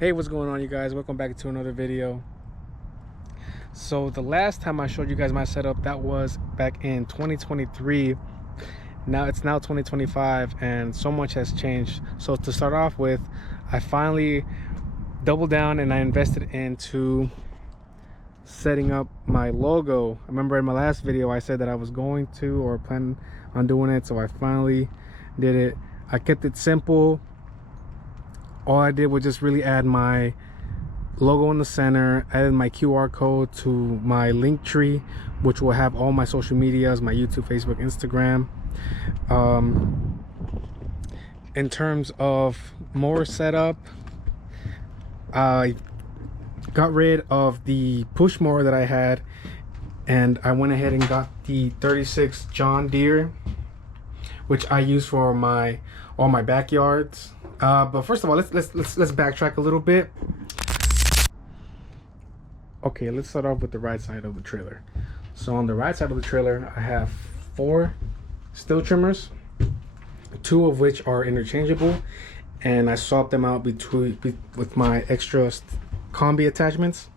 Hey, what's going on, you guys? Welcome back to another video. So the last time I showed you guys my setup, that was back in 2023. Now it's 2025 and so much has changed. So to start off with, I finally doubled down and I invested into setting up my logo. I remember in my last video I said that I was going to or planning on doing it, so I finally did it. I kept it simple. All I did was just really add my logo in the center, added my QR code to my link tree, which will have all my social medias, my YouTube, Facebook, Instagram. In terms of mower setup, I got rid of the push mower that I had and I went ahead and got the 36 John Deere, which I use for all my backyards. But first of all, let's backtrack a little bit. Okay, let's start off with the right side of the trailer. So on the right side of the trailer, I have 4 steel trimmers, 2 of which are interchangeable, and I swapped them out with my extra combi attachments.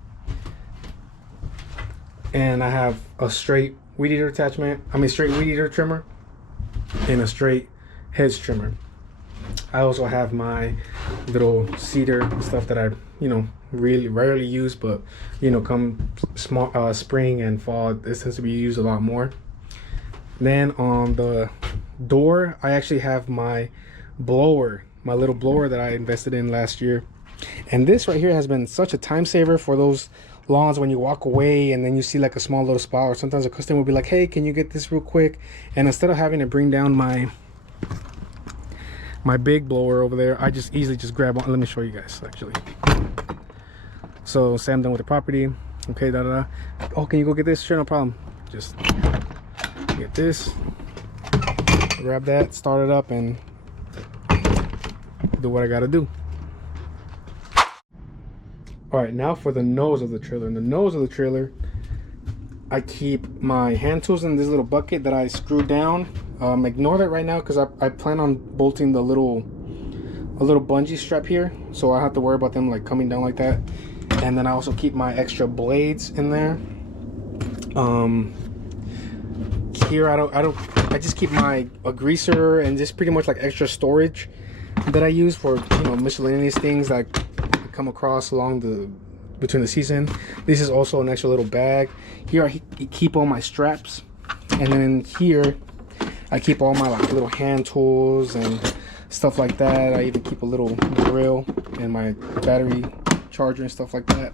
And I have a straight weed eater straight weed eater trimmer and a straight hedge trimmer. I also have my little cedar stuff that I, really rarely use, but come spring and fall, this tends to be used a lot more. Then on the door, I actually have my blower, my little blower that I invested in last year. And this right here has been such a time saver for those lawns when you walk away and then you see like a small little spot, or sometimes a customer will be like, hey, can you get this real quick? And instead of having to bring down my big blower over there, I just easily just grab one. Let me show you guys actually. So say I'm done with the property, okay, oh, can you go get this? Sure, no problem. Just get this, grab that, start it up, and do what I gotta do. All right, now for the nose of the trailer. In the nose of the trailer, I keep my hand tools in this little bucket that I screw down. Ignore that right now because I plan on bolting a little bungee strap here, so I have to worry about them like coming down like that. And then I also keep my extra blades in there. Here I just keep a greaser and just pretty much like extra storage that I use for miscellaneous things that come across between the season. This is also an extra little bag. Here I keep all my straps, and then here I keep all my little hand tools and stuff like that. I even keep a little drill and my battery charger and stuff like that.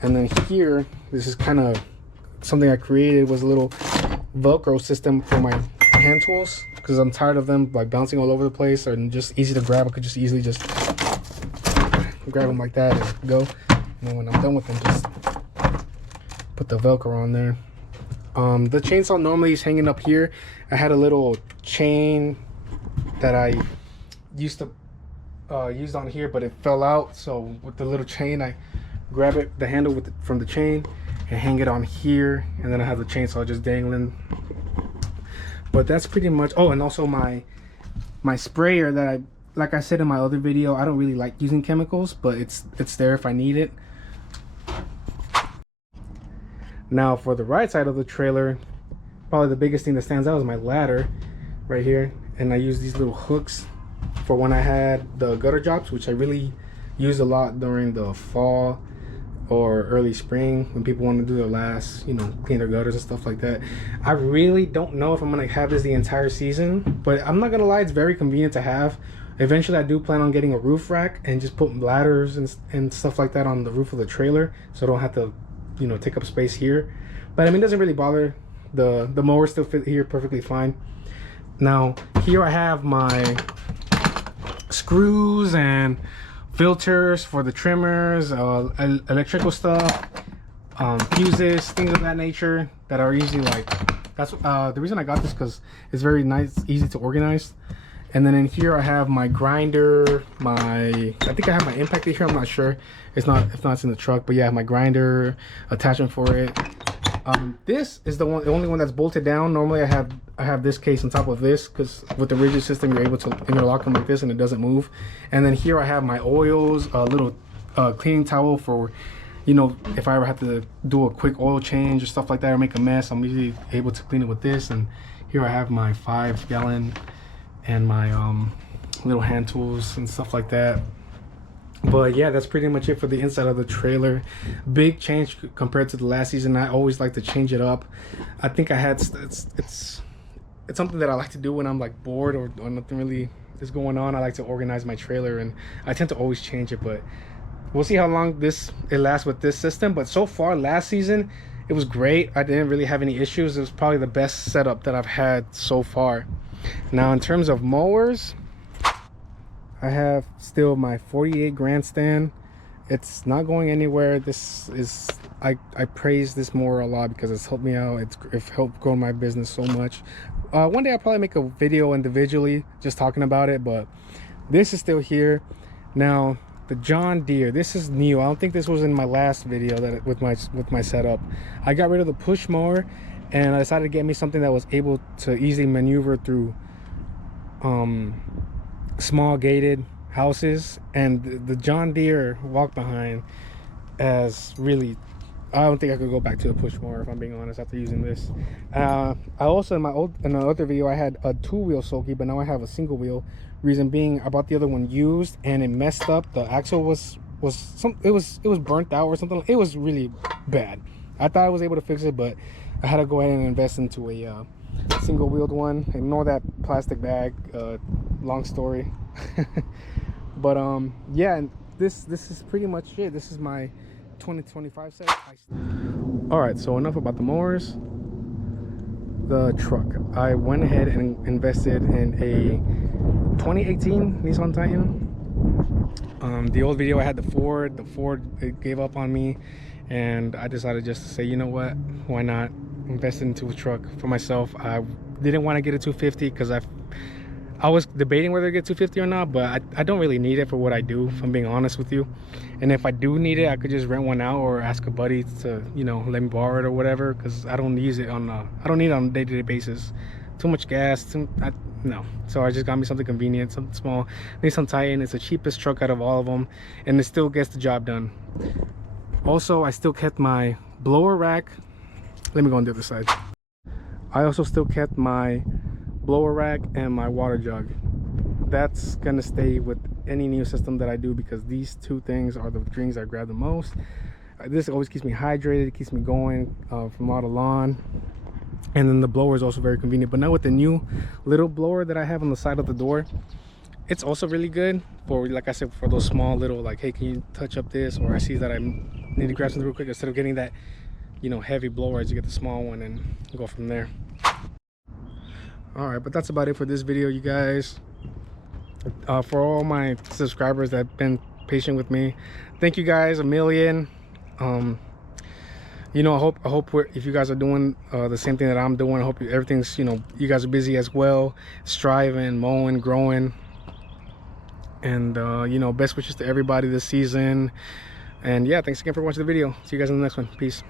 And then here, this is kind of something I created, was a little Velcro system for my hand tools, because I'm tired of them like bouncing all over the place and just easy to grab. I could just easily just grab them like that and go. And then when I'm done with them, just put the Velcro on there. The chainsaw normally is hanging up here. I had a little chain that I used on here, but it fell out. So with the little chain, I grab the handle from the chain and hang it on here, and then I have the chainsaw just dangling. But that's pretty much. Oh, and also my sprayer that like I said in my other video, I don't really like using chemicals, but it's there if I need it. Now for the right side of the trailer, probably the biggest thing that stands out is my ladder right here. And I use these little hooks for when I had the gutter jobs, which I really used a lot during the fall or early spring when people want to do their last, clean their gutters and stuff like that. I really don't know if I'm gonna have this the entire season, but I'm not gonna lie, it's very convenient to have. Eventually I do plan on getting a roof rack and just put ladders and stuff like that on the roof of the trailer, so I don't have to take up space here. But I mean, it doesn't really bother. The mower still fit here perfectly fine. Now here I have my screws and filters for the trimmers, electrical stuff, fuses, things of that nature that are usually that's the reason I got this, because it's very nice, easy to organize. And then in here I have my grinder, I think I have my impactor here, I'm not sure. If not, it's in the truck, but yeah, I have my grinder attachment for it. This is the only one that's bolted down. Normally I have this case on top of this, because with the rigid system you're able to interlock them like this and it doesn't move. And then here I have my oils, a little cleaning towel for, you know, if I ever have to do a quick oil change or stuff like that or make a mess, I'm usually able to clean it with this. And here I have my 5-gallon and my little hand tools and stuff like that. But yeah, that's pretty much it for the inside of the trailer. Big change compared to the last season. I always like to change it up. I think I had it's something that I like to do when I'm like bored or nothing really is going on. I like to organize my trailer, and I tend to always change it. But we'll see how long it lasts with this system. But so far last season it was great. I didn't really have any issues. It was probably the best setup that I've had so far. Now in terms of mowers, I have still my 48 grandstand. It's not going anywhere. This is, I praise this mower a lot because it's helped me out. It's helped grow my business so much. One day I'll probably make a video individually just talking about it, but this is still here. Now the John Deere, this is new. I don't think this was in my last video that with my setup. I got rid of the push mower and I decided to get me something that was able to easily maneuver through small gated houses. And the John Deere walk behind as really, I don't think I could go back to a push mower if I'm being honest after using this. I also in the other video I had a 2-wheel sulky, but now I have a single wheel. Reason being, I bought the other one used and it messed up. The axle was burnt out or something. It was really bad. I thought I was able to fix it, but I had to go ahead and invest into a single wheeled one. Ignore that plastic bag, long story. But yeah, and this is pretty much it. This is my 2025 set. All right, so enough about the mowers. The truck, I went ahead and invested in a 2018 Nissan Titan. The old video I had the Ford it gave up on me, and I decided just to say, you know what, why not invest into a truck for myself. I didn't want to get a 250 because I was debating whether to get 250 or not, but I don't really need it for what I do, if I'm being honest with you. And if I do need it, I could just rent one out or ask a buddy to, you know, let me borrow it or whatever, because I don't use it on I don't need it on a day-to-day basis. Too much gas, no. So I just got me something convenient, something small. Nissan Titan. It's the cheapest truck out of all of them, and it still gets the job done. Also, I still kept my blower rack. Let me go on the other side. I also still kept my blower rack and my water jug. That's gonna stay with any new system that I do, because these two things are the things I grab the most. This always keeps me hydrated, it keeps me going from out of lawn. And then the blower is also very convenient. But now with the new little blower that I have on the side of the door, it's also really good for, like I said, for those small little, like, hey, can you touch up this, or I see that I need to grab something real quick, instead of getting that, you know, heavy blower, you get the small one and go from there. All right, but that's about it for this video, you guys. For all my subscribers that have been patient with me, thank you guys a million. You know, I hope if you guys are doing the same thing that I'm doing, I hope everything's, you know, you guys are busy as well, striving, mowing, growing. And you know, best wishes to everybody this season. And yeah, thanks again for watching the video. See you guys in the next one. Peace.